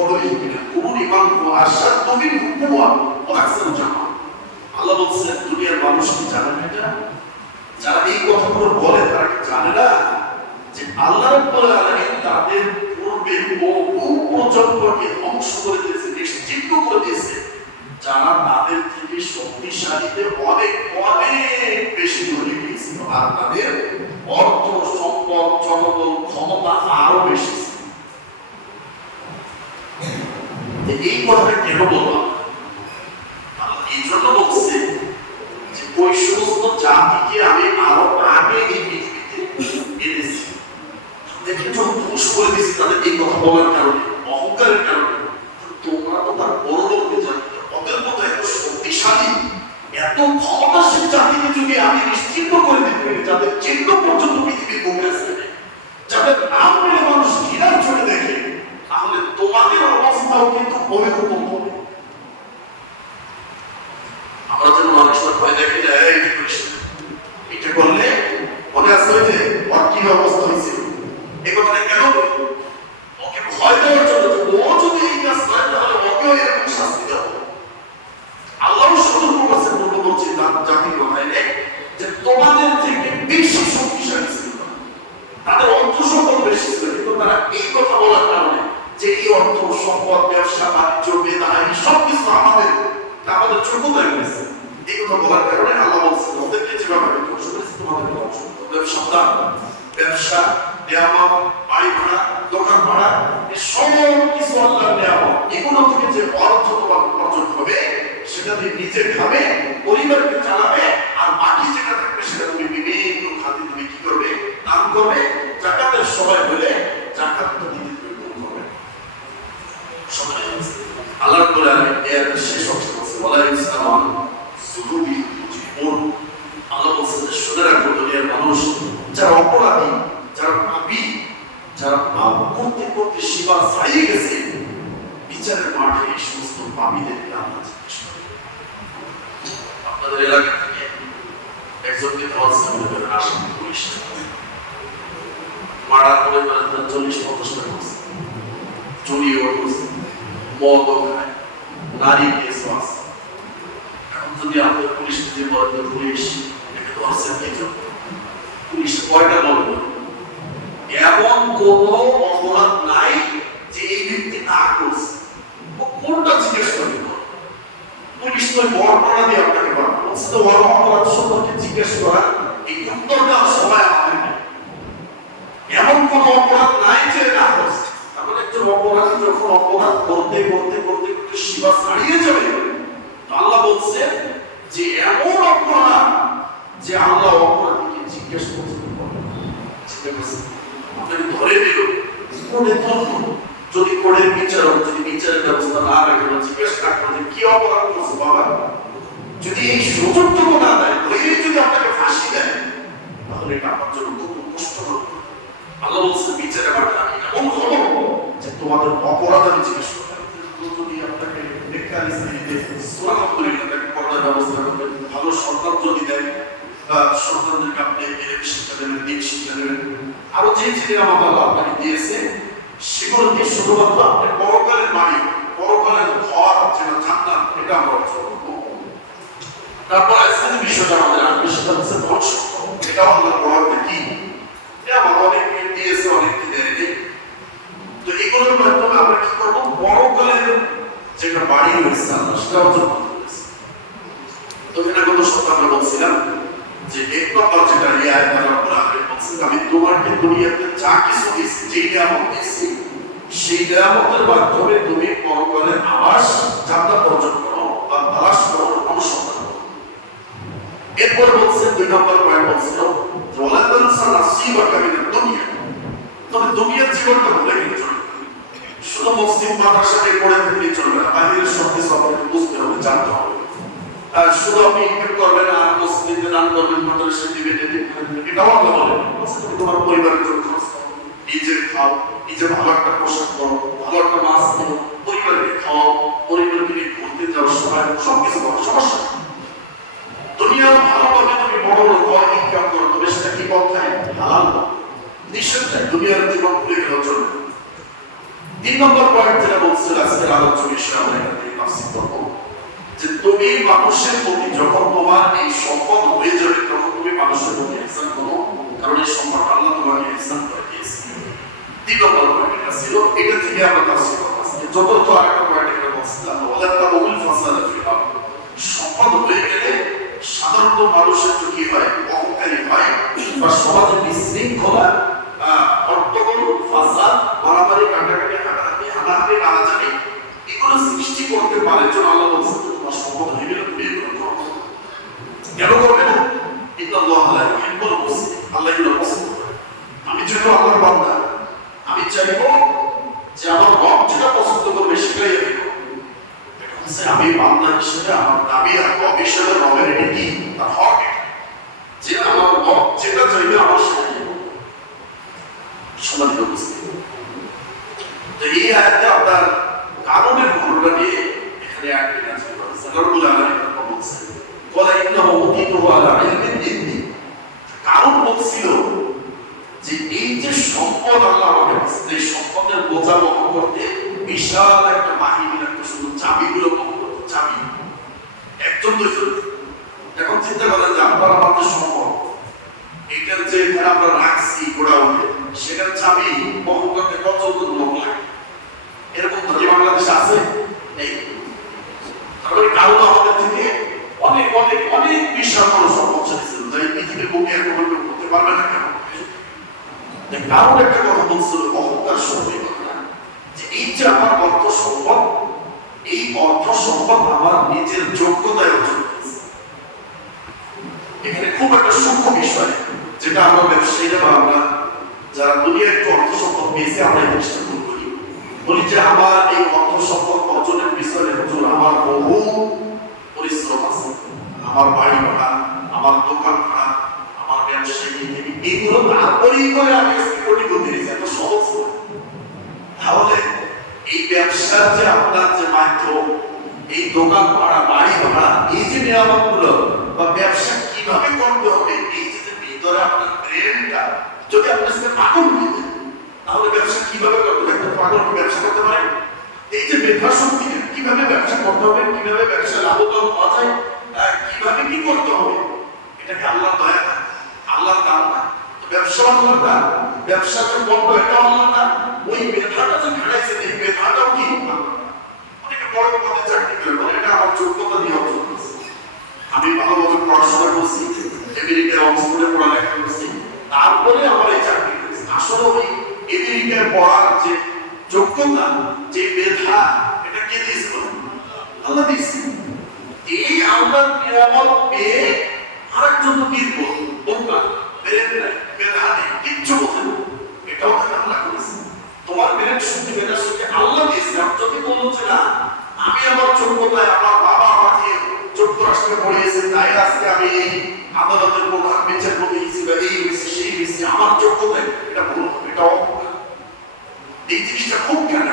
following কোন ইমাম আশাদ তুমি হুকুয়া ও আকসাম জামা আল্লাহ বলছেন, দুনিয়ার মানুষ কি জানে না এটা? যারা এই কথাগুলো বলে, তারা কি জানে না যে আল্লাহ রাব্বুল আলামিন তাদের পূর্বে বহু প্রজন্মকে ধ্বংস করে দিয়েছে নিশ্চিন্ত করে দিয়েছে, যারা তাদের থেকে শক্তিশালীতে অনেক অনেক বেশি ধরে গিয়েছিল। আর তাদের অর্থ, সম্পদ জনবল ক্ষমতা আরও বেশি এই কথাটা কেন বললাম? এই জন্য বলছে যে ওই সমস্ত জাতিকে আমি আরও আগে এই পৃথিবীতে এনেছি। তাদেরকে যখন করে দিয়েছি, তাদের এই কথা বলার কারণে, অহংকারের কারণে, তোমরা তো তার বড় জানি ওদের মতো এত শক্তিশালী, এত ক্ষমতাশীল জাতিকে যদি আমি নিশ্চিন্ত করে দিতে পারি, যাদের চিহ্ন পর্যন্ত পৃথিবীর বুকে আছে, যাদের নাম মানুষ ঘৃণার তোমাদের অবস্থাও কিন্তু ওইরকম হবে আমরা যেন মানুষের ভয় দেখে যে করিস এটা করলে মনে আছে যে ওর কি অবস্থা হয়েছিল এই কথাটা কেন? ওকে ভয় দেওয়ার জন্য ও যদি এই কাজ করে তাহলে ওকেও এরকম শাস্তি দেওয়া হবে। আল্লাহও সতর্ক করছেন পূর্ববর্তী জাতির কথায় নেই যে তোমাদের থেকে বেশি শক্তিশালী ছিল তারা। তাদের অর্থ সম্পদ বেশি ছিল কিন্তু তারা এই কথা বলার কারণে যে এই অর্থ সম্পদ ব্যবসা বাণিজ্য বেদায়ী সবকিছু আমাদের আমাদের যোগ্যতা গেছে বলার কারণে আল্লাহ বলছেন, ওদেরকে যেভাবে আমি তোমাদের ধ্বংস ব্যবসা হবে। ব্যবসা, নিয়ামত, বাড়ি ভাড়া, দোকান ভাড়া, এই সব কিছু আল্লাহ নিয়ামত এগুলো থেকে যে অর্থ তোমার উপার্জন হবে, সেটা দিয়ে নিজে খাবে পরিবারকে চালাবে আর বাকি যেটা থাকবে সেটা তুমি বিভিন্ন খাতে তুমি কি করবে দান করবে জাকাতের সময় হলে জাকাত তো দিতে তুমি দান করবে সময় আছে। আল্লাহ করে আমি এর শেষ অংশ বলছি ওলা ইসলাম সুলুবি জীবন আল্লাহ বলছেন যে শুনে রাখো দুনিয়ার মানুষ যারা অপরাধী যারা পাপী যারা পাপ করতে করতে সীমা ছাড়িয়ে গেছে, বিচারের মাঠে এই সমস্ত আল্লাহ জিজ্ঞেস করে। আপনাদের এলাকা থেকে একজনকে সামনে আসামি পুলিশ। মারা করে তার চল্লিশ পঞ্চাশটা করছে চুরিও করছে মদও খায়। নারী কেসও আছে। এখন যদি আমাদের পুলিশ যদি বলে যে পুলিশ ধরছেন এই জন্য পুলিশ কয়টা এমন কোন অপরাধ নাই যে এই ব্যক্তি না করছে। কোনটা জিজ্ঞেস করবে? পুলিশ তো বড় অপরাধী আপনাকে বলছে তো বড় অপরাধ সম্পর্কে জিজ্ঞেস করা, এই উত্তর দেওয়ার সময় আমাদের এমন কোন অপরাধ নাই যে না করছে। তারপরে একজন অপরাধী যখন অপরাধ করতে করতে করতে করতে সীমা ছাড়িয়ে যাবে আল্লাহ বলছে যে এমন অপরাধ যে আল্লাহ অপরাধীকে যদি কোর্টের বিচারক, যদি বিচারের ব্যবস্থা না রাখে বা জিজ্ঞেস না করে কি অপরাধ করছে বাবা, যদি এই সুযোগটুকু না দেয় ধরে যদি আপনাকে ফাঁসি দেয়, তাহলে এটা আমার জন্য খুব কষ্ট হবে আল্লাহ বলছে বিচারে মাঠে আমি এমন হব যে তোমাদের অপরাধ আমি জিজ্ঞেস করব। যদি আপনাকে বেকার স্ত্রীতে সুরাম করে তাকে পর্দার ব্যবস্থা করবেন ভালো সন্তান যদি দেয় সন্তানদেরকে আপনি এর শিক্ষা দেবেন দিন শিক্ষা দেবেন। আরও যে যে আল্লাহ আপনাকে দিয়েছে, সেগুলো দিয়ে শুধুমাত্র আপনি পরকালের বাড়ি, পরকালের ঘর, যেটা জান্নাত, এটা আমরা অর্জন তারপর আজকের বিষয়টা আমাদের আসবে সেটা হচ্ছে ধ্বংস এটা আমাদের বড় কি? এটা আমার অনেকে দিয়েছে, অনেকে দেয়নি। তো এগুলোর মাধ্যমে আমরা কি করব? বড়কালের যেটা বাড়ি রয়েছে, আমরা সেটা অর্জন করতে। তো এটা গত সপ্তাহে আমরা বলছিলাম যে এক নম্বর যেটা রিয়ায় তারা বলে বলছেন আমি তোমাকে দুনিয়াতে যা কিছু দিয়েছি দিয়েছি সেই নিয়ামতের মাধ্যমে তুমি পরকালের আবাস জান্নাত অর্জন করো বা তালাশ করো অনুসন্ধান এরপর বলছে, দুই নম্বর পয়েন্ট বলছিল ওলা তানসা নাসিবাকা মিনাদ দুনিয়া। তবে দুনিয়ার জীবনটা ভুলে গেলে শুধু মসজিদ মাদ্রাসাতে পড়ে থাকলে চলবে না, বাহিরের সব কিছু বুঝতে হবে, জানতে হবে। আর শুধু আপনি ইনকাম করবেন আর মসজিদে দান করবেন মাদ্রাসা দিবেন এটাও আল্লাহ বলে। তোমার পরিবারের জন্য নিজে খাও, নিজে ভালো একটা পোশাক করো ভালো একটা মাছ করো পরিবারকে খাও, পরিবারকে ঘুরতে যাও সময় সব কিছু করো, সমস্যা। দুনিয়ার ভালোভাবে তুমি বড় লোক হও ইনকাম করো, তবে সেটা কি পন্থায় হালাল নিষেধ দুনিয়ার জীবন ভুলে গেলেও চলবে। তিন নম্বর পয়েন্ট যেটা বলছিল, আজকের আলোচ্য বিষয় আমরা এখান থেকে করব। যে তুমি মানুষের প্রতি যখন তোমার এই সম্পদ হয়ে যাবে, তখন তুমি মানুষের প্রতি ইহসান করো কারণ এই সম্পদ আল্লাহ তোমাকে ইহসান করে দিয়েছে তিন নম্বর পয়েন্ট এটা ছিল। এটা থেকে আমরা আজকে। চতুর্থ আরেকটা পয়েন্ট এখানে বলছিলাম ওয়ালা তাবুল ফাসাদা ফিল সম্পদ হয়ে গেলে সাধারণত মানুষের তো কি হয়? অহংকারী হয়। বা সমাজে বিশৃঙ্খলা হট্টগোল ফাসাদ, মারামারি কাটাকাটি হানাহানি হানাহানি নাড়াচাড়ি এগুলো সৃষ্টি করতে পারে। জন্য আল্লাহ বলছেন যে তোমার সম্পদ হয়ে গেলে তুমি এগুলো করো কেন করবে না ইন্নাল্লাহ লা ইউহিব্বুল মুফসিদিন আল্লাহ পছন্দ করে আমি যেহেতু আল্লাহর বান্দা আমি চাইব যে আমার রব যেটা পছন্দ করবে সেটাই আমি করব আমি বান্দা হিসেবে আমার দাবি আর রব হিসেবে রবের এটা তার হক যে আমার রব যেটা চাইবে আমার করব। সম্মানিত উপস্থিতি তো এই আয়াতে আপনার কারণের ঘটনা নিয়ে এখানে আয়াতটি নাজিল করেছে রব্বুল আলামিন তারপর বলছেন ওয়ালা ইন্নাহু উতীতুহু আলা ইলমিন ইনদি কারণ বলছিল যে এই যে সম্পদ আল্লাহ আমাকে দিয়েছেন, এই সম্পদের বোঝা বহন করতে বিশাল একটা বাহিনীর একটা শুধু চাবিগুলো বহন করতে চাবি। একজন দুইজন। এখন চিন্তা করেন যে আপনার আমাদের সম্পদ এটার যে আমরা রাখছি গোড়াউনে সেটার চাবি বহন করতে কতজন লোক লাগে? এরকম তো বাংলাদেশে আছে? নেই। তারপরে কারণ আমাদের থেকে অনেক অনেক অনেক বিশাল বড় সম্পদশালী ছিল যাই পৃথিবীর বুকে এরকম কেউ করতে পারবে না কেন? যে কারণ একটা কথা বলছিল, অহংকার কথা যে এই যে আমার অর্থ সম্পদ, এই অর্থ সম্পদ আমার নিজের যোগ্যতায় অর্জন এখানে খুব একটা সূক্ষ্ম বিষয়, যেটা আমরা ব্যবসায়ীরা বা আমরা যারা দুনিয়ায় একটু অর্থ সম্পদ পেয়েছে, আমরা এই জিনিসটা ভুল করি। বলি যে আমার এই অর্থ সম্পদ অর্জনের পিছনে হুজুর আমার বহু পরিশ্রম আছে। আমার বাড়ি ভাড়া আমার দোকান ভাড়া আমার ব্যবসায়ী এগুলো তারপরেই করে আমি আজকে কোটিপতি হয়েছি এত সহজ। তাহলে এই ব্যবসার যে আপনার যে মাধ্যম এই দোকান ভাড়া বাড়ি ভাড়া এই যে নিয়ামতগুলো বা ব্যবসা কীভাবে করতে হবে এই যে ভিতরে আপনার ব্রেনটা যদি আপনার সাথে পাগল হয়ে যায় তাহলে ব্যবসা কীভাবে করতে হবে একটা পাগল ব্যবসা করতে পারে এই যে মেধা শক্তি কীভাবে ব্যবসা করতে হবে কীভাবে ব্যবসা লাভবান হওয়া যায় কীভাবে কি করতে হবে এটাকে আল্লাহ দয়া না আল্লাহর দান না ব্যবসা আল্লাহর দান ব্যবসা যে বন্ধ, এটা আল্লাহর দান ওই মেধাটা যে খাড়াইছে এই মেধাটাও কি? অনেকে বড় পদে চাকরি করে বলে, এটা আমার যোগ্যতা দিয়ে অর্জন করছি আমি ভালোভাবে পড়াশোনা করছি আমেরিকায় অক্সফোর্ডে পড়ালেখা করছি। তারপরে আমার এই চাকরি হয়েছে। আসলে ওই আমেরিকায় পড়ার যে যোগ্যতা, যে মেধা, এটা কে দিয়েছিল আল্লাহ দিয়েছে। এই আমরা নিয়ামত পেয়ে আরেকজন তো বীর মুরগা ব্রেন নাই কিচ্ছু বোঝে এটাও আল্লাহ করেছে। তোমার ব্রেন শক্তি মেধা শক্তি আল্লাহ দিয়েছে, আর যদি বলল যে না। আমি আমার যোগ্যতায় আমার বাবা আমাকে যুক্তরাষ্ট্রে পড়িয়েছে, তাই আজকে আমি এই আদালতের প্রধান বিচার প্রতিনিধি এই হয়েছে সেই হয়েছে আমার যোগ্যতায় এটা ভুল এটাও এই জিনিসটা খুব খেয়াল